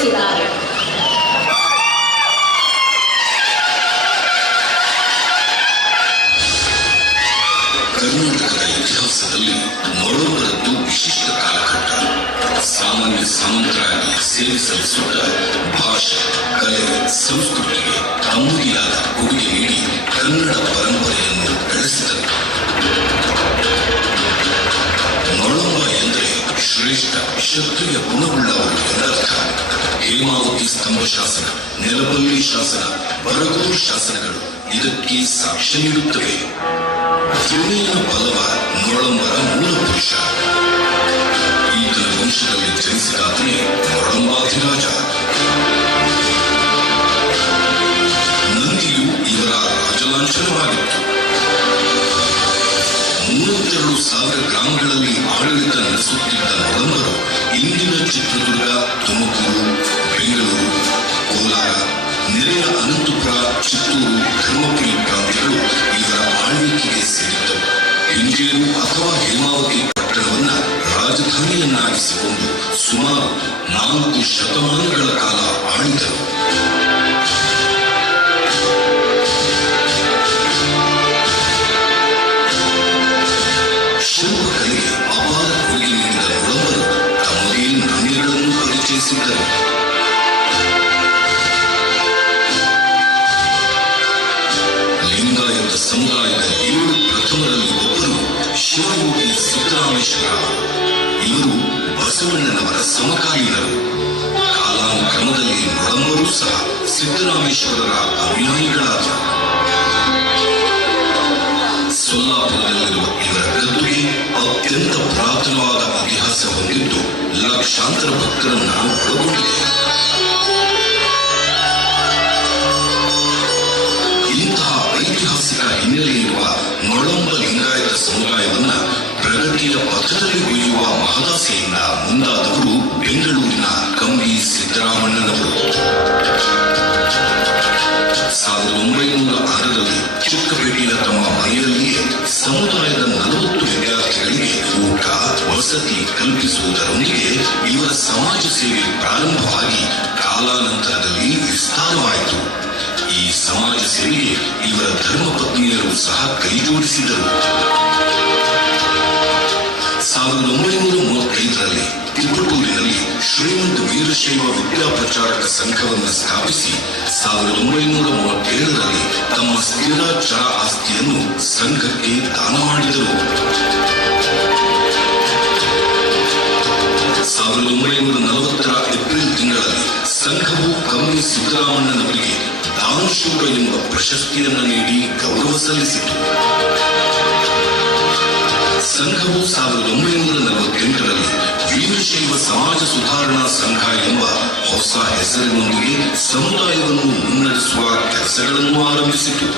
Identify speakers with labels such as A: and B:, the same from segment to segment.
A: ತೋರಿಸಿದ್ದಾರೆ
B: ಕರ್ನಾಟಕದ ಇತಿಹಾಸದಲ್ಲಿ ಮೊಳೋಬರದ್ದು ವಿಶಿಷ್ಟ ಕಾಲಘಟ್ಟ. ಸಾಮಾನ್ಯ ಸಾಮಂತರಾಗಿ ಸೇವೆ ಸಲ್ಲಿಸುತ್ತ ಭಾಷೆ, ಕಲೆ, ಸಂಸ್ಕೃತಿಗೆ ತಮ್ಮದಿಯಾದ ಕೊಡುಗೆ ನೀಡಿ ಕನ್ನಡ ಪರಂಪರೆಯನ್ನು ಬೆಳೆಸಿದರು. ಮೊಳಂಬ ಎಂದರೆ ಶ್ರೇಷ್ಠ ಕ್ಷತ್ರಿಯ ಹೇಮಾವತಿ ಸ್ತಂಭ ಶಾಸನ ನೆಲಬಲ್ಲಿ ಶಾಸನ ಬರಗೂರು ಶಾಸನಗಳು ಇದಕ್ಕೆ ಸಾಕ್ಷ್ಯ ನೀಡುತ್ತವೆ ತ್ರಿವೇಣ ಪಲ್ಲವ ಮೊಳಂಬರ ಮೂಲ ಪುರುಷ ಈತನ ವಂಶದಲ್ಲಿ ಜನಿಸಿದಾತನೇ ಮೊಳಂಬಾಧಿರಾಜ ನಂದಿಯು ಇವರ ರಾಜಲಾಂಛನವಾಗಿತ್ತು ಮೂವತ್ತೆರಡು ಸಾವಿರ ಗ್ರಾಮಗಳಲ್ಲಿ ಆಡಳಿತ ನಡೆಸುತ್ತಿದ್ದ ಮೊಳಂಬರು ಇಂದಿನ ಚಿತ್ರದುರ್ಗ ರಾಜಧಾನಿಯನ್ನಾಗಿಸಿಕೊಂಡು ಸುಮಾರು ನಾಲ್ಕು ಶತಮಾನಗಳ ಕಾಲ ಆಳಿದರು. ಅಪಾರ ಕೊಡುಗೆ ನೀಡಿದ ಮೊಳಂಬರು ತಮ್ಮದೇ ನಾಣ್ಯಗಳನ್ನು ಲಿಂಗಾಯತ ಸಮುದಾಯದ ಸಮಕಾಲೀನರು. ಕಾಲಾನುಕ್ರಮದಲ್ಲಿ ಮೊಳಂಬರು ಸಹ ಸಿದ್ದರಾಮೇಶ್ವರರ ಅನುಯಾಯಿಗಳಾದರು ಸೊಲ್ಲಾಪುರದಲ್ಲಿರುವ ಇವರ ಗದ್ದುಗೆ ಅತ್ಯಂತ ಪುರಾತನವಾದ ಇತಿಹಾಸ ಹೊಂದಿದ್ದು ಲಕ್ಷಾಂತರ ಭಕ್ತರನ್ನು ಒಳಗೊಂಡಿದೆ. ಕಲ್ಪಿಸುವುದರೊಂದಿಗೆ ಇವರ ಸಮಾಜ ಸೇವೆ ಪ್ರಾರಂಭವಾಗಿ ಕಾಲಾನಂತರದಲ್ಲಿ ವಿಸ್ತಾರವಾಯಿತು. ಈ ಸಮಾಜ ಸೇವೆಗೆ ಇವರ ಧರ್ಮಪತ್ನಿಯರು ಸಹ ಕೈಜೋಡಿಸಿದರು ಸಾವಿರದ ಒಂಬೈನೂರ ಮೂವತ್ತೈದರಲ್ಲಿ ತಿರುಪಟೂರಿನಲ್ಲಿ ಶ್ರೀಮಂತ ವೀರಶೈವ ವಿದ್ಯಾ ಪ್ರಚಾರಕ ಸಂಘವನ್ನು ಸ್ಥಾಪಿಸಿ ಸಾವಿರದ ಒಂಬೈನೂರ ಮೂವತ್ತೇಳರಲ್ಲಿ ತಮ್ಮ ಸ್ಥಿರ ಚರ ಆಸ್ತಿಯನ್ನು ಸಂಘಕ್ಕೆ ದಾನ ಮಾಡಿದರು. ದಾನಶೂರ ಎಂಬ ಪ್ರಶಸ್ತಿಯನ್ನು ನೀಡಿ ಗೌರವ ಸಲ್ಲಿಸಿತು. ಸಂಘವು ಸಾವಿರದ ಒಂಬೈನೂರ ನಲವತ್ತೆಂಟರಲ್ಲಿ ವೀರಶೈವ ಸಮಾಜ ಸುಧಾರಣಾ ಸಂಘ ಎಂಬ ಹೊಸ ಹೆಸರಿನೊಂದಿಗೆ ಸಮುದಾಯವನ್ನು ಮುನ್ನಡೆಸುವ ಕೆಲಸಗಳನ್ನು ಆರಂಭಿಸಿತು.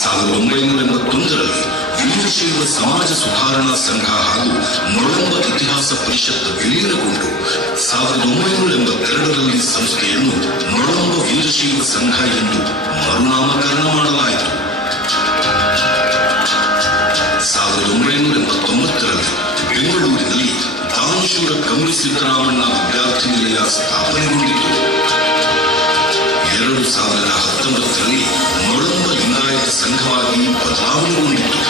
B: ಸಾವಿರದ ಒಂಬೈನೂರ ಎಂಬತ್ತೊಂದರಲ್ಲಿ ವೀರಶೈವ ಸಮಾಜ ಸುಧಾರಣಾ ಸಂಘ ಹಾಗೂ ಮೊಳಂಬ ಇತಿಹಾಸ ಪರಿಷತ್ ವಿಲೀನಗೊಂಡು ಸಾವಿರದ ಸಂಘ ಎಂದು ಮರುನಾಮಕರಣ ಮಾಡಲಾಯಿತು ಸಾವಿರದ ಒಂಬೈನೂರ ಎಂಬತ್ತೊಂಬತ್ತರಲ್ಲಿ ಬೆಂಗಳೂರಿನಲ್ಲಿ ದಾನಶೂರ ಕಮಲಿ ಸಿದ್ದರಾಮಣ್ಣ ವಿದ್ಯಾರ್ಥಿ ನಿಲಯ ಸ್ಥಾಪನೆಗೊಂಡಿತು. ಎರಡು ಸಾವಿರದ ಹತ್ತೊಂಬತ್ತರಲ್ಲಿ ಮೊಳಂಬ ಲಿಂಗಾಯತ ಸಂಘವಾಗಿ ಬದಲಾವಣೆಗೊಂಡಿತು.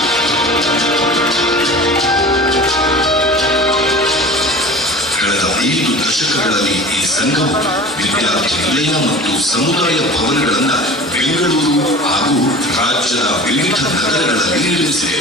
B: ಕಳೆದ ಐದು ದಶಕಗಳಲ್ಲಿ ಈ ಸಂಘವು ವಿದ್ಯಾರ್ಥಿ ನಿಲಯ ಮತ್ತು ಸಮುದಾಯ ಭವನಗಳನ್ನು ಬೆಂಗಳೂರು ಹಾಗೂ ರಾಜ್ಯದ ವಿವಿಧ ನಗರಗಳಲ್ಲಿ ನಿರ್ಮಿಸಿದೆ.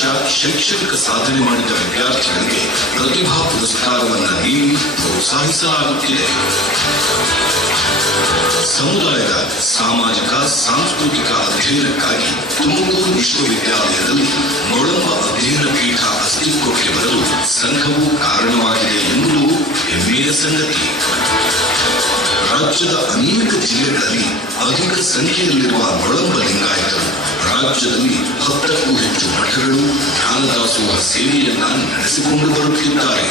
B: ವರ್ಷ ಶೈಕ್ಷಣಿಕ ಸಾಧನೆ ಮಾಡಿದ ವಿದ್ಯಾರ್ಥಿಗಳಿಗೆ ಪ್ರತಿಭಾ ಪುರಸ್ಕಾರವನ್ನು ನೀಡಿ ಪ್ರೋತ್ಸಾಹಿಸಲಾಗುತ್ತಿದೆ. ಸಮುದಾಯದ ಸಾಮಾಜಿಕ, ಸಾಂಸ್ಕೃತಿಕ ಅಧ್ಯಯನಕ್ಕಾಗಿ ತುಮಕೂರು ವಿಶ್ವವಿದ್ಯಾಲಯದಲ್ಲಿ ಮೊಳಂಬ ಅಧ್ಯಯನ ಪೀಠ ಅಸ್ತಿತ್ವಕ್ಕೆ ಬರಲು ಸಂಘವು ಕಾರಣವಾಗಿದೆ ಎಂಬುದು ಹೆಮ್ಮೆಯ ಸಂಗತಿ. ರಾಜ್ಯದ ಅನೇಕ ಜಿಲ್ಲೆಗಳಲ್ಲಿ ಅಧಿಕ ಸಂಖ್ಯೆಯಲ್ಲಿರುವ ಮೊಳಂಬ ಲಿಂಗಾಯತರು ರಾಜ್ಯದಲ್ಲಿ ಹತ್ತಕ್ಕೂ ಹೆಚ್ಚು ಮಠಗಳು ಜ್ಞಾನದಾಸೋಹ ಸೇವೆಯನ್ನ ನಡೆಸಿಕೊಂಡು ಬರುತ್ತಿದ್ದಾರೆ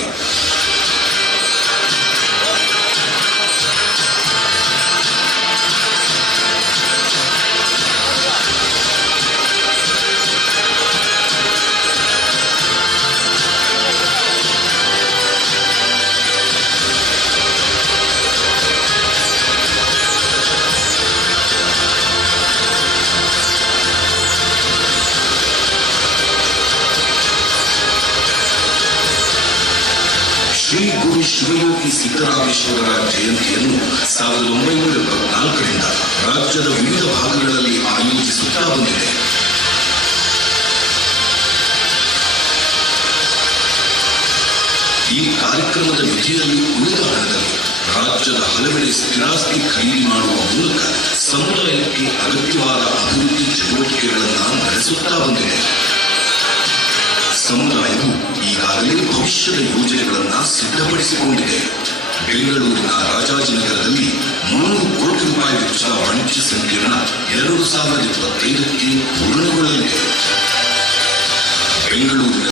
B: ಶ್ರೀ ಗುರು ಶಿವಯೋಗಿ ಸಿದ್ದರಾಮೇಶ್ವರರ ಜಯಂತಿಯನ್ನು ಸಾವಿರದ ಒಂಬೈನೂರ ಎಪ್ಪತ್ನಾಲ್ಕರಿಂದ ರಾಜ್ಯದ ವಿವಿಧ ಭಾಗಗಳಲ್ಲಿ ಆಯೋಜಿಸುತ್ತಾ ಬಂದಿದೆ. ಈ ಕಾರ್ಯಕ್ರಮದ ನಿಧಿಯಲ್ಲಿ ಉಳಿದ ಹಣದಲ್ಲಿ ರಾಜ್ಯದ ಹಲವೆಡೆ ಸ್ಥಿರಾಸ್ತಿ ಖರೀದಿ ಮಾಡುವ ಮೂಲಕ ಸಮುದಾಯಕ್ಕೆ ಅಗತ್ಯವಾದ ಅಭಿವೃದ್ಧಿ ಚಟುವಟಿಕೆಗಳನ್ನು ನಡೆಸುತ್ತಾ ಬಂದಿದೆ. ಸಮುದಾಯವು ಈಗಾಗಲೇ ಭವಿಷ್ಯದ ಯೋಜನೆಗಳನ್ನ ಸಿದ್ಧಪಡಿಸಿಕೊಂಡಿದೆ. ಬೆಂಗಳೂರಿನ ರಾಜಾಜಿನಗರದಲ್ಲಿ ಮೂರು ಕೋಟಿ ರೂಪಾಯಿ ವೆಚ್ಚ ವಾಣಿಜ್ಯ ಸಂಕೀರ್ಣ ಎರಡು ಸಾವಿರದ ಇಪ್ಪತ್ತೈದಕ್ಕೆ ಪೂರ್ಣಗೊಳ್ಳಲಿದೆ. ಬೆಂಗಳೂರಿನ